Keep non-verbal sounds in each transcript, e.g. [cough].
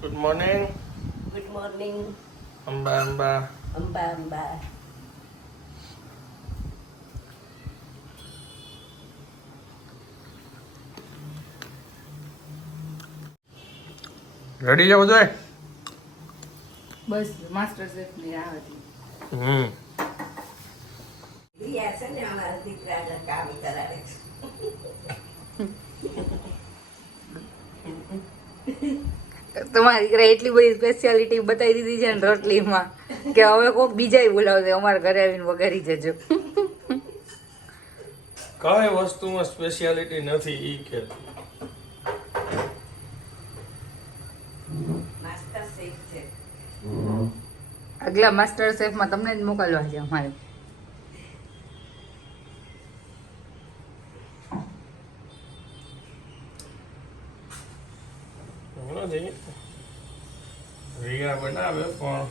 Good morning good morning Amba Amba Amba Amba ready જાવ જોઈએ બસ master શેફની રાહ હતી હમ રિયા છે ને અમારા દીકરાને કામ કરાવે છે. તમારી દીકરા એટલી બધી સ્પેશિયાલિટી બતાવી દીધી છે ને રોટલીમાં કે હવે કોક બીજા બોલાવશે અમારા ઘરે આવીને વગાડી જજો. કઈ વસ્તુમાં સ્પેશિયાલિટી નથી ઈ કે. માસ્ટર શેફ છે. આગલા માસ્ટર શેફમાં તમને જ મોકલવા છે અમારે. નથી બનાવે પણ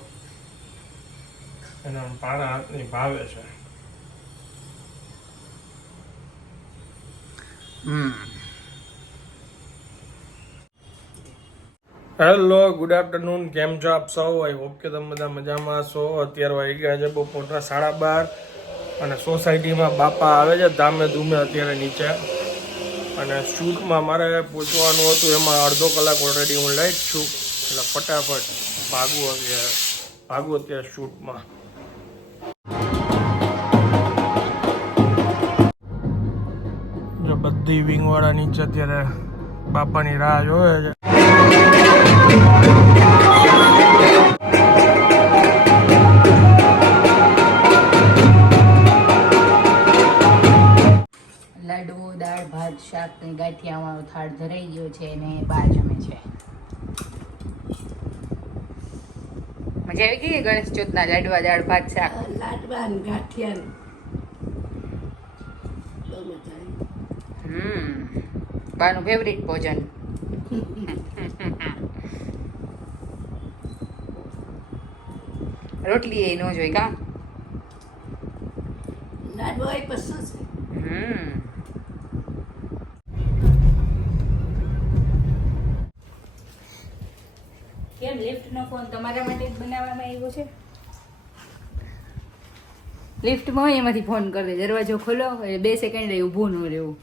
એના પારા હાથની ભાવે છે. હેલો ગુડ આફ્ટરનૂન કેમ છો આપ સૌ? આઈ હોપ કે તમે બધા મજામાં છો અત્યારે વાગી ગયા છે બપોરના સાડા બાર અને સોસાયટીમાં બાપા આવે છે ધામે ધૂમે અત્યારે નીચે. અને શૂટમાં મારે પહોંચવાનું હતું એમાં અડધો કલાક ઓલરેડી હું લાઈટ છું. એટલે ફટાફટ ભાગવું અત્યારે ભાગવું અત્યારે શૂટમાં. જો બધી વિંગવાળા નીચે અત્યારે બાપાની રાહ જોવે છે. લાડુ દાળ ભાત શાક ને ગાંઠિયા અમારો થાળ ધરાઈ ગયો છે અને બા જમે છે. આવી ગઈ ગણેશ ચોથના લાડવા દાળ ભાત શાક લાડવા ને ગાંઠિયા હમ બાનું ફેવરિટ ભોજન. રોટલી એ ન જોઈ કા? લાડવા એ પસંદ છે હમ કેમ લિફ્ટનો ફોન તમારા માટે જ બનાવવામાં આવ્યો છે? લિફ્ટમાં હોય એમાંથી ફોન કરી દે. દરવાજો ખોલો એટલે બે સેકન્ડ ઊભું ન રહેવું.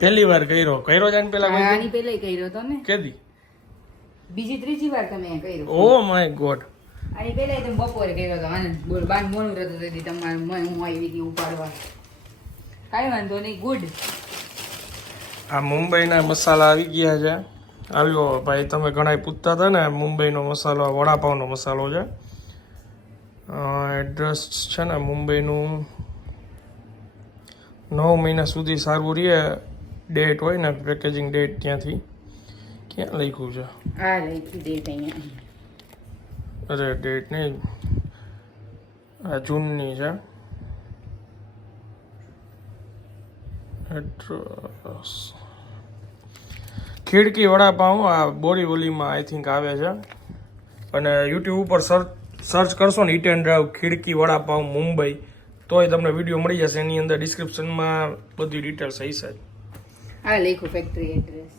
પહેલી વાર કર્યો. કર્યો જાણ પેલા આની પહેલા કર્યો તો ને. કેદી? બીજી ત્રીજી વાર તમે કર્યો. Oh my god. આની પહેલા તમે બપોરે કર્યો હતો આનંદ બોલ બાન મોડું રહેતું તેથી તમારે હું આવી ગઈ ઉપાડવા. કાંઈ વાંધો નહીં ગુડ. આ મુંબઈના મસાલા આવી ગયા છે. આવ્યો. ભાઈ તમે ઘણા પૂછતા હતા ને મુંબઈનો મસાલો વડાપાવનો મસાલો છે. એડ્રેસ છે ને મુંબઈનું નવ મહિના સુધી સારું રહે. ડેટ હોય ને પેકેજિંગ ડેટ ત્યાંથી. ક્યાં લખ્યું છે? અરે ડેટ નહીં. આ જૂનની છે. એડ્રેસ ખીડકી વડાપાઉં આ બોરીવલીમાં આઈ થિંક આવે છે. અને યુટ્યુબ ઉપર સર્ચ સર્ચ કરશો ને eat and drive Khidki vada pav Mumbai તોય તમને વીડિયો મળી જશે. એની અંદર ડિસ્ક્રિપ્શનમાં બધી ડિટેલ્સ હશે આ લખ્યું ફેક્ટરી એડ્રેસ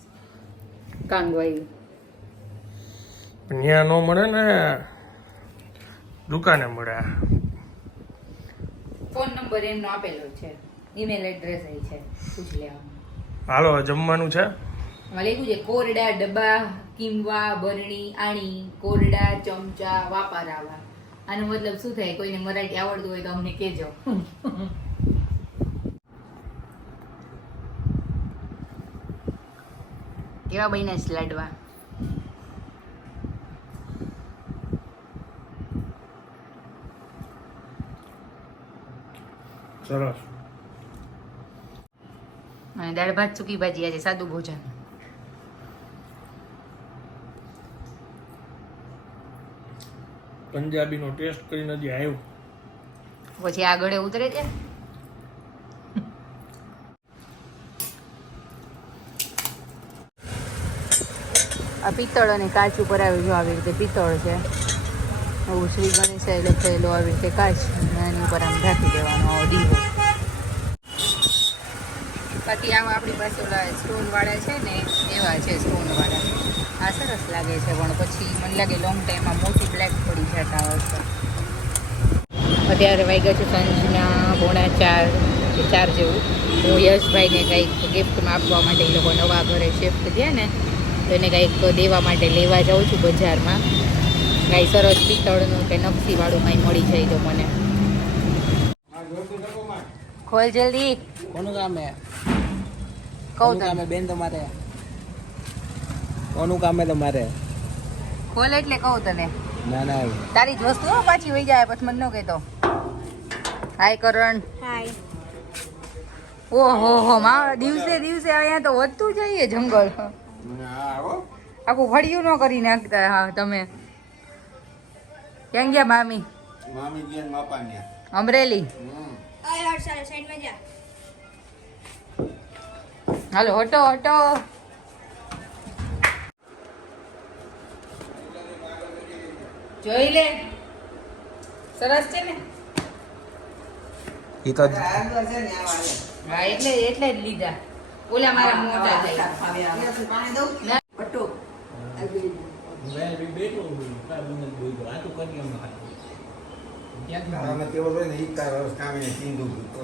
કાંગવાઈ પણ ત્યાં ન મળે ને દુકાને મળે. ફોન નંબર એમનો આપેલો છે. ઈમેલ એડ્રેસ અહીં છે. પૂછી લેવાનું. હાલો જમવાનું છે? લખ્યું છે કોરડા ડબ્બા કિંવા બરણી આણી કોરડા ચમચા વાપરાવા. આનો મતલબ શું થાય? કોઈને મરાઠી આવડતું હોય તો અમને કહેજો. કેવા બન્યા છે લાડવા? સરસ. અને દાળ ભાત સૂકી ભાજી આજે સાદું ભોજન. પંજાબીનો ટેસ્ટ કરીને જે આવ્યો. પછી આગળ ઉતરે છે? આ પિત્તળ અને કાચ ઉપર આવ્યું જો આવી રીતે પિત્તળ છે. આવું શ્રી ગણેશે લખેલું આવી રીતે કાચ અને એની ઉપર આમ ઢાંકી દેવાનો આવો દીવો પછી આવા આપણી પાસે ઓલા સ્ટોનવાળા છે ને એવા છે સ્ટોનવાળા આ સરસ લાગે છે પણ પછી મને લાગે લોંગ ટાઈમમાં મોટી બ્લેક પડી જતા હશે અત્યારે વાગ્યા છે સાંજના પોણા ચાર કે ચાર જેવું. હું યશભાઈને કંઈક ગિફ્ટમાં આપવા માટે એ લોકો નવા ઘરે શિફ્ટ થયા ને તો એને કંઈક દેવા માટે લેવા જાઉં છું બજારમાં. કાંઈ સરસ પિત્તળનું કે નકશીવાળું કાંઈ મળી જાય તો મને. ખોલ જલ્દી. કોનું કામ હે કહું કોનું તને. કામ હે બેન તમારે? કોનું કામ હે તમારે? ખોલ એટલે કહું તને. ના ના. તારી જ વસ્તુ હો પાછી વહી જાય પછી મને ન કહેતો. હાય કરણ. હાય. ઓહો હો મા દિવસે દિવસે અહીંયા તો વધતું જઈએ જંગલ. આખું ફળિયું ન કરી નાખતા હા તમે. ક્યાં ગયા મામી? મામી ગયા માપા ને અમરેલી. હાલો હટો હટો. જોઈ લે. સરસ છે ને? એ તો હા એટલે એટલે જ લીધા. ઓલા મારા મોટા થાય. ને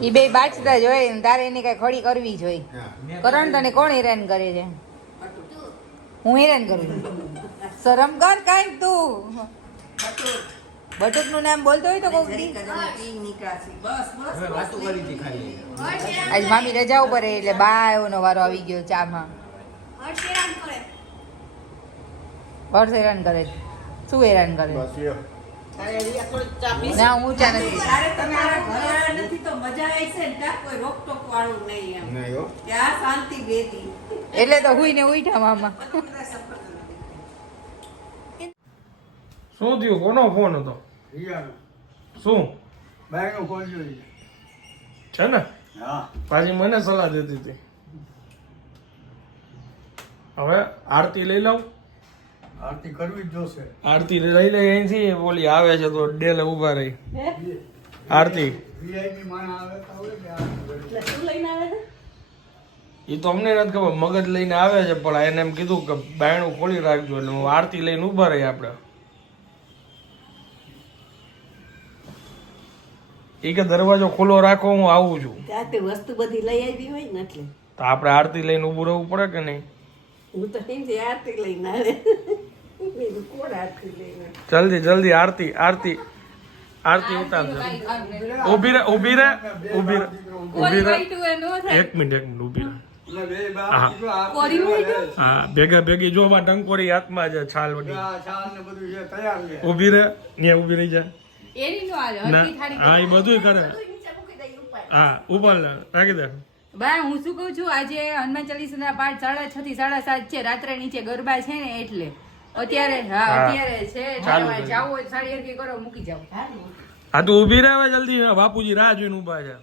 ઈ બે બાચતા જ હોય તારે એની કઈ ખડી કરવી જોઈએ કરણ તને કોણ હેરાન કરે છે? હું હેરાન કરું છું. શરમ કર કાંઈક તું. બટુકનું નામ બોલતો હોય તો કોક આજ મામી રજા ઉપર એટલે બા નો વારો આવી ગયો ચામાં. હર્ષ હેરાન કરે. છે. શું હેરાન કરે. ના હું ચા નથી તારે તમારા ઘરવાળા નથી તો મજા આવી છે ને? ત્યાં કોઈ રોકટોક વાળું નહીં એમ. નહીં હો. ત્યાં શાંતિ બેતી એટલે તો હુઈ ને ઉઠા મામા શું થયું? કોનો ફોન હતો? શું? ફોન જોઈ. છે ને? હા. પાછી મને સલાહ દેતી હતી. હવે આરતી લઈ લઉં. આરતી કરવી જ જોશે. આરતી લઈ લઈ અહીંથી બોલી આવે છે તો ડેલે ઊભા રહી. આરતી. VIP માણસ આવે તો આવે કે શું લઈને આવે છે? એ તો અમને નથી ખબર મગજ લઈને આવે છે પણ એને એમ કીધું કે બાયણું ખોલી રાખજો એટલે હું આરતી લઈને ઊભા રહી આપણે. એ કે દરવાજો ખુલ્લો રાખો હું આવું છું. વસ્તુ બધી લઈ આવી હોય ને એટલે. તો આપણે આરતી લઈને ઊભું રહેવું પડે કે નહીં? હું તો એમ આરતી લઈને આવે. કોણ આરતી લઈને? જલ્દી જલ્દી આરતી આરતી. આરતી ઉતારજો. ઊભી રહે ઊભી રહે ઊભી રહે ઊભી રહે. એક મિનિટ એક મિનિટ ઊભી રે એટલે બે બા હા. હા ભેગા ભેગી જોવા ટંકોરી હાથમાં છે છાલ વડી. આ છાલ ને બધું છે તૈયાર છે. ઊભી રે ત્યાં ઊભી રહી જા એની નો હા એ બધું કરે. હા ઉપર રાખી દે. બા હું શું કહું છું? આજે હનુમાન ચાલીસા પાઠ સાડા છ થી સાડા સાત છે. રાત્રે નીચે ગરબા છે ને એટલે. અત્યારે હા. અત્યારે છે. જાવું હોય સાડી હરખી કરો મૂકી જાવ હા તું ઊભી રહે હવે જલ્દી. બાપુજી રાહ જોઈને ઊભા છે.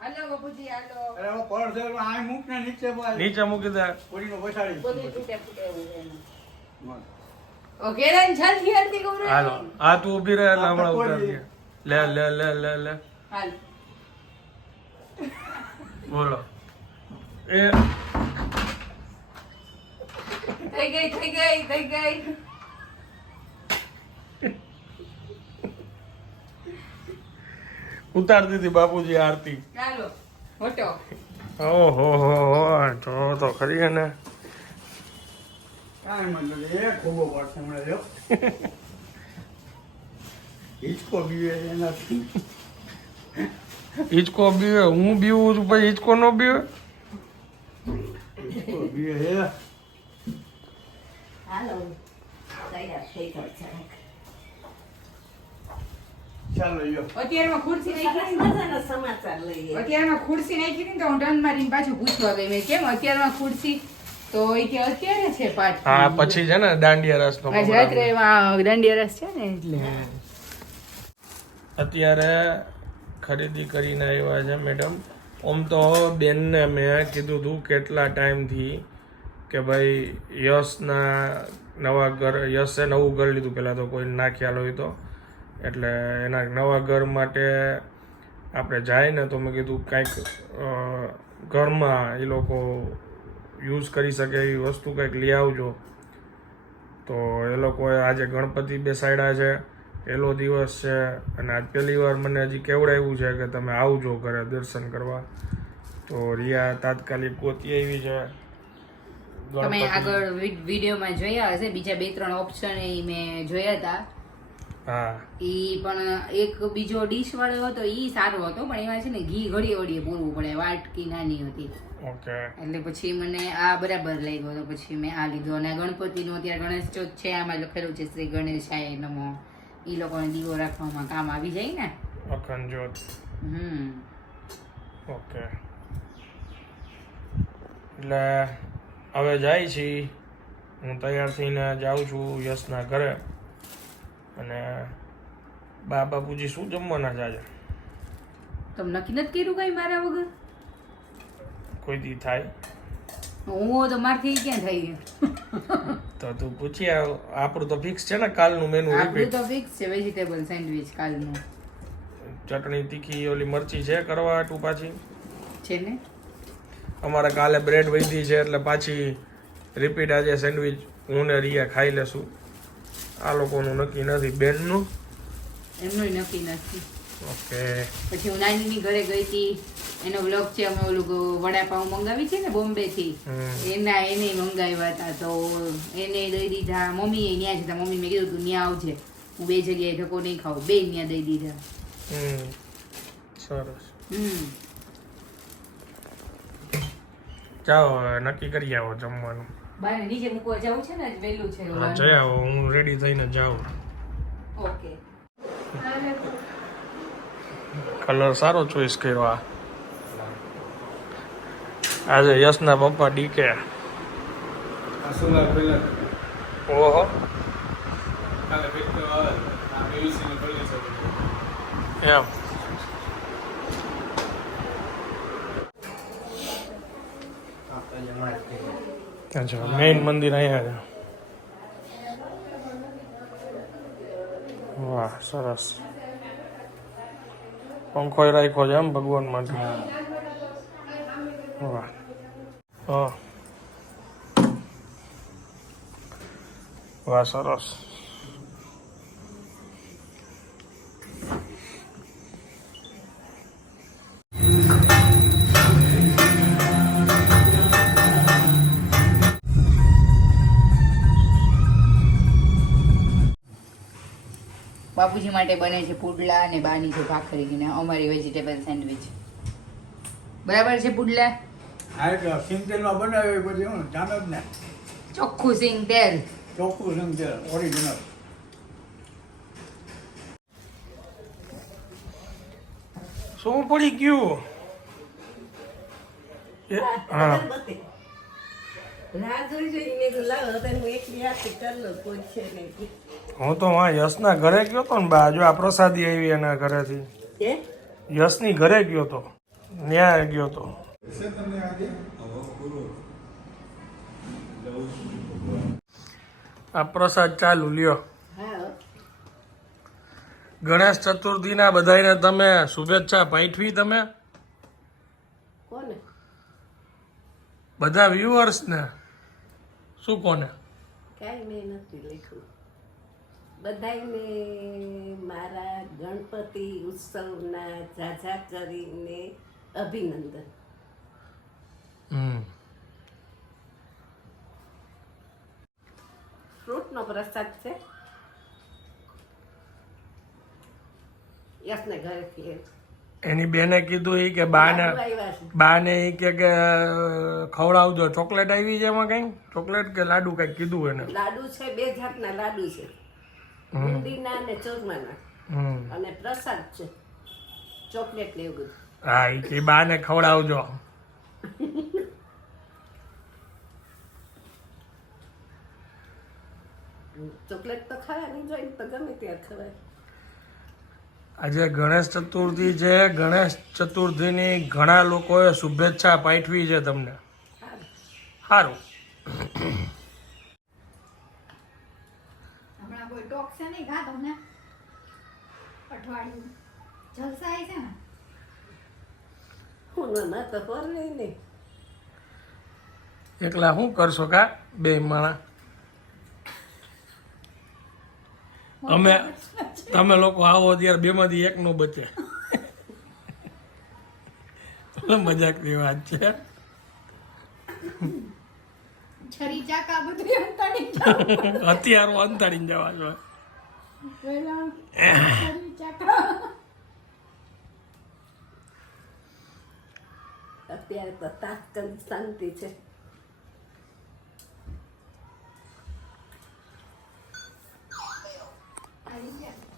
હાલો બાપુજી હાલો. અરે છે આ મૂક ને નીચે બોલ. નીચે મૂકી દે. કોળીનો પછાડી. બધું તૂટે ફૂટે ઓકે રેન જલ્દી હરખી કરો. હાલો. હા તું ઊભી રહે એટલે હમણાં. ઉતારજે લે લે લે લે લે. હાલ. બોલો. એ થઈ ગઈ થઈ ગઈ થઈ ગઈ. ઉતાર દીધી બાપુજી આરતી. ચાલો ઓહો હો હો જો તો ખરી ને. કાંઈ મતલબ એ ખૂબ પડશે હમણાં લ્યો. હિંચકો બીવે એનાથી. હિચકો બીવે હું બીવું છું પછી હિચકો નો બીવે. અત્યારમાં ખુરશી નાખી હતી ને? તો હું ટર્ન મારીને પાછું પૂછવા ગઈ. મેં કેમ અત્યારમાં ખુરશી? તો એ કે અત્યારે છે પાછું. હા પછી છે ને દાંડિયા રસ નો રાત્રે દાંડિયા રસ છે ને એટલે. અત્યારે ખરીદી કરીને આવ્યા છે મેડમ ઓમ તો બેનને મેં કીધું હતું કેટલા ટાઈમથી કે ભાઈ યશના નવા ઘર, યશે નવું ઘર લીધું. પહેલાં તો કોઈ ના ખ્યાલ હોય તો. એટલે એના નવા ઘર માટે આપણે જાય ને તો મેં કીધું કાંઈક ઘરમાં એ લોકો યુઝ કરી શકે એવી વસ્તુ કંઈક લઈ આવજો. તો એ લોકોએ આજે ગણપતિ બેસાડ્યા છે. પહેલો દિવસ છે અને આજ પહેલી વાર મને હજી કેવડાવ્યું છે કે તમે આવજો ઘરે દર્શન કરવા. તો રિયા તાત્કાલિક ગોતી આવી છે. તમે આગળ વિડીયોમાં જોયા હશે બીજા બે ત્રણ ઓપ્શન એ મેં જોયા હતા હા. ઈ પણ એક બીજો ડીશ વાળો હતો ઈ સારો હતો પણ એમાં છે ને ઘી ઘડીએ વળીએ પૂરવું પડે વાટકી નાની હતી. ઓકે. એટલે પછી મને આ બરાબર લાગ્યો ગયો પછી મેં આ લીધો. અને ગણપતિનો અત્યારે ગણેશ ચોથ છે આમાં લખેલું છે શ્રી ગણેશાય નમો. ઈ લોકોને દીવો રાખવામાં કામ આવી જાય ને. અખંડ હમ. ઓકે. એટલે હવે જાય છીએ હું તૈયાર થઈને જાઉં છું યશના ઘરે. અને બા બાપુજી શું જમવાના છે આજે? તમે નક્કી નથી કર્યું કઈ મારા વગર? કોઈ દી થાય. હું તો મારથી ક્યાં થઈ તો તું પૂછી આવ. આપણું તો ફિક્સ છે ને કાલનું મેનુ આપણું તો ફિક્સ છે વેજીટેબલ સેન્ડવિચ કાલનું. ચટણી તીખી ઓલી મરચી છે કરવા હાટું પાછી. છે ને અમારે કાલે બ્રેડ વધી છે એટલે પાછી રિપીટ આજે સેન્ડવિચ હું ને રિયા ખાઈ લેશું. આ લોકોનું નક્કી નથી બેનનું. એમનું નક્કી નથી. ઓકે. પછી હું નાનીની ઘરે ગઈ હતી. એનો બ્લોગ છે અમે ઓલું વડાપાઉ મંગાવી છે ને બોમ્બે થી એના એને મંગાવ્યા હતા તો એને દઈ દીધા. મમ્મી ત્યાં જતા મમ્મી મેં કીધું તું ન્યા આવજે. હું બે જગ્યાએ ધક્કો નહીં ખાઉં. બે ત્યાં દઈ દીધા. હમ. સરસ. હમ. જાઓ નક્કી કરી આવો જમવાનું. બારે નીચે મૂકવા જવું છે ને? આજ વહેલું છે હા, જઈ આવો. હું રેડી થઈને જાઉં. ઓકે. કલર સારો ચોઈસ કર્યો આ. આજે યશના પપ્પા ડીકે. ઓહો. એમ. અચ્છા મેઇન મંદિર અહીંયા છે. વાહ સરસ. પંખો રાખ્યો છે એમ ભગવાન માટે. વાહ. હા વાહ સરસ બાપુજી માટે બને છે પુડલા અને બાની છે ભાખરી અને અમારી વેજીટેબલ સેન્ડવિચ બરાબર છે પુડલા? હા એટલે સિંગતેલમાં બનાવે પછી હું જામે જ ને. ચોખ્ખું સિંગ તેલ ચોખ્ખું ઓરિજિનલ શું પડી ગયું? હા તો હા યશના ઘરે ગયો તો ને બાજુ આ પ્રસાદી આવી એના ઘરેથી. યશની ઘરે ગયો તો ન્યા ગયો તો. છે તમને આજે? આ પ્રસાદ ચાલુ લ્યો. હા. ગણેશ ચતુર્થીના બધાયને તમે શુભેચ્છા પાઠવી તમે? કોને? બધા વ્યુઅર્સને? શું કોને? કાંઈ મેં નથી લખ્યું. બધાયને મારા ગણપતિ ઉત્સવના કરીને અભિનંદન. ફ્રૂટનો પ્રસાદ છે. યસને ઘરેથી એની બેને કીધું એ કે બાને બાને એ કે કે ખવડાવજો ચોકલેટ આવી છે એમાં કઈ? ચોકલેટ કે લાડુ કઈ કીધું એને? લાડુ છે બે જાતના લાડુ છે. બુંદીના અને ચોરમાના. અને પ્રસાદ છે. ચોકલેટ ને એવું હા એ કે બાને ખવડાવજો. બધું ચોકલેટ તો ખાવાની જોઈએ તો ગમે ત્યાં ખવાય. આજે ગણેશ ચતુર્થી છે. ગણેશ ચતુર્થીની ઘણા લોકોએ શુભેચ્છા પાઠવી છે તમને. સારું હમણાં કોઈ ટોક છે નહીં ઘા તમને અઠવાડિયું. જલસા છે ને? એકલા શું કરશો કા? બે માણા. અમે તમે લોકો આવો ત્યારે બેમાંથી એક નો બચે. મજાકની વાત છે. [laughs] અત્યારો અંતરીને જવા. છો અંતાડીને જવા જોઈએ પેલા છરી ચાકા અત્યારે તો તાત્કાલિક શાંતિ છે આવી ગયા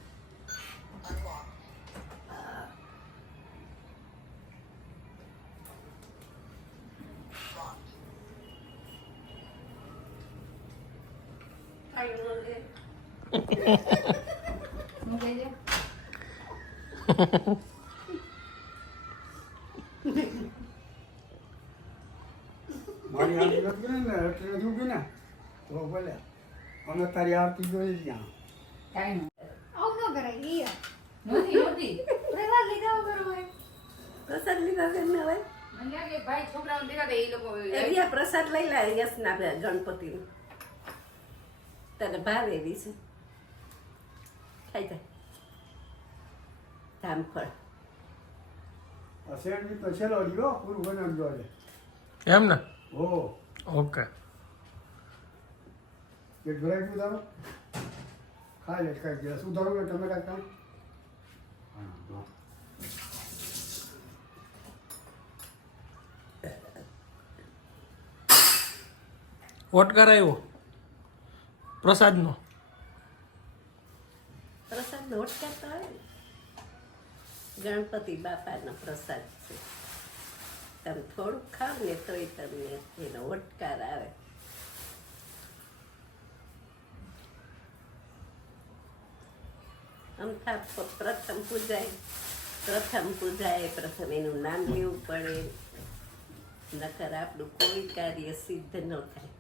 શું કહે છે મારી આરતી નથી કરી ને ને તો ભલે અમે તારી આરતી જોઈ ન પ્રસાદ લીધા વગર હોય પ્રસાદ લીધા છે ને હવે મને લાગે ભાઈ છોકરાઓને દેખાતા એ લોકો એરિયા પ્રસાદ લઈ લે ના બે ગણપતિનું તને ભાવે એવી છે એમ ને? હો ઓકે. એક બ્રેક ઉધારો ખાઈ લે ખાઈ ગયા સુધારો ને તમે કાંઈ કામ વોટ કરાયો પ્રસાદનો. પ્રસાદ નોટકાર તો આવે ને. ગણપતિ બાપાનો પ્રસાદ છે. તમે થોડુંક ખાવ ને તોય તમને એનો વટકાર આવે. અમથા પ્રથમ પૂજાય પ્રથમ પૂજાએ પ્રથમ એનું નામ લેવું પડે. નકર આપણું કોઈ કાર્ય સિદ્ધ ન થાય.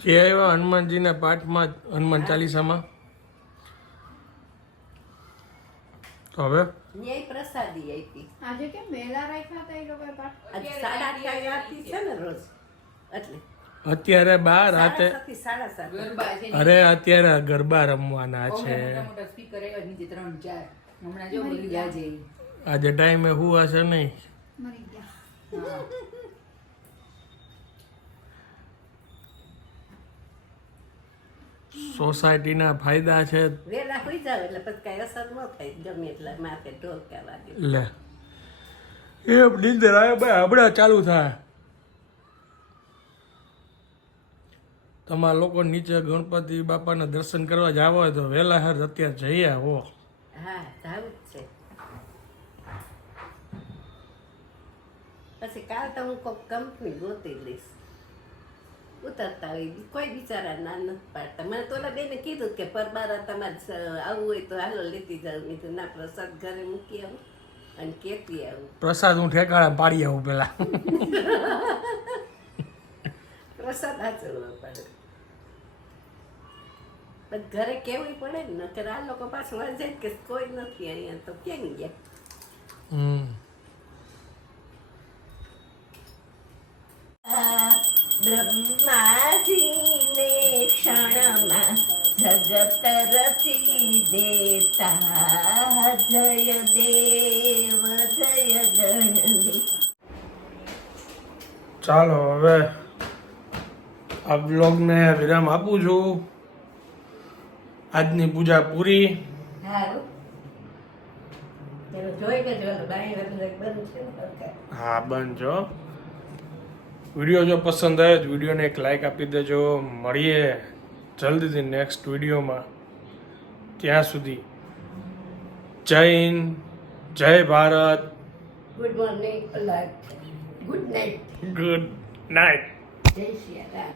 જે આવ્યા હનુમાનજીના પાઠમાં હનુમાન ચાલીસામાં? તો હવે? ન્યાય પ્રસાદી આપી. આજે કેમ વહેલા રાખ્યા હતા એ લોકોએ આજે સાડા આઠ આરતી છે ને રોજ. એટલે. અત્યારે બાર રાતે. અરે અત્યારે ગરબા રમવાના છે. મોટા મોટા સ્પીકર આવ્યા નીચે ત્રણ ચાર. હમણાં જો બોલી જાજે આજે. ટાઈમે હું હશે નહીં [laughs] મરી ગયા હા સોસાયટીના ફાયદા છે. વેલા હોઈ જાવ એટલે પછી કઈ અસર ન થાય. ગમે એટલે માથે ઢોલકા વાગે. લે. એ નીંદર આવે ભાઈ હમણાં ચાલુ થાય. તમારા લોકો નીચે ગણપતિ બાપાના દર્શન કરવા જાવ હોય તો વહેલા હર અત્યારે જઈએ આવો. હા જાવું જ છે. પછી કાલ તો હું કોઈક કંપની ગોતી લઈશ. ઉતરતા હોય. કોઈ બિચારા ના નથી પાડતા. મને તો બેને કીધું કે પરબારા તમારે આવવું હોય તો હાલો લેતી જાવ મેં તો ના પ્રસાદ ઘરે મૂકી આવું અને કેતી આવું. પ્રસાદ હું ઠેકાણા પાડી આવું પેલા. પ્રસાદ આચરવો પડે. પણ ઘરે કેવું પડે ને નકર આ લોકો પાછું વાંચે કે કોઈ નથી અહીંયા તો ક્યાં ગયા? હમ. ક્ષણમાં જગત રચી દેતા જય દેવ જય ગણવી ચાલો હવે આ બ્લોગને વિરામ આપું છું. આજની પૂજા પૂરી. બંધ છે હા બનજો વીડિયો જો પસંદ આવે તો વિડીયોને એક લાઈક આપી દેજો. મળીએ. જલ્દીથી નેક્સ્ટ વિડીયોમાં. ત્યાં સુધી Jai Hind Jai Bharat. Good morning good night good night Jai Shri Ram.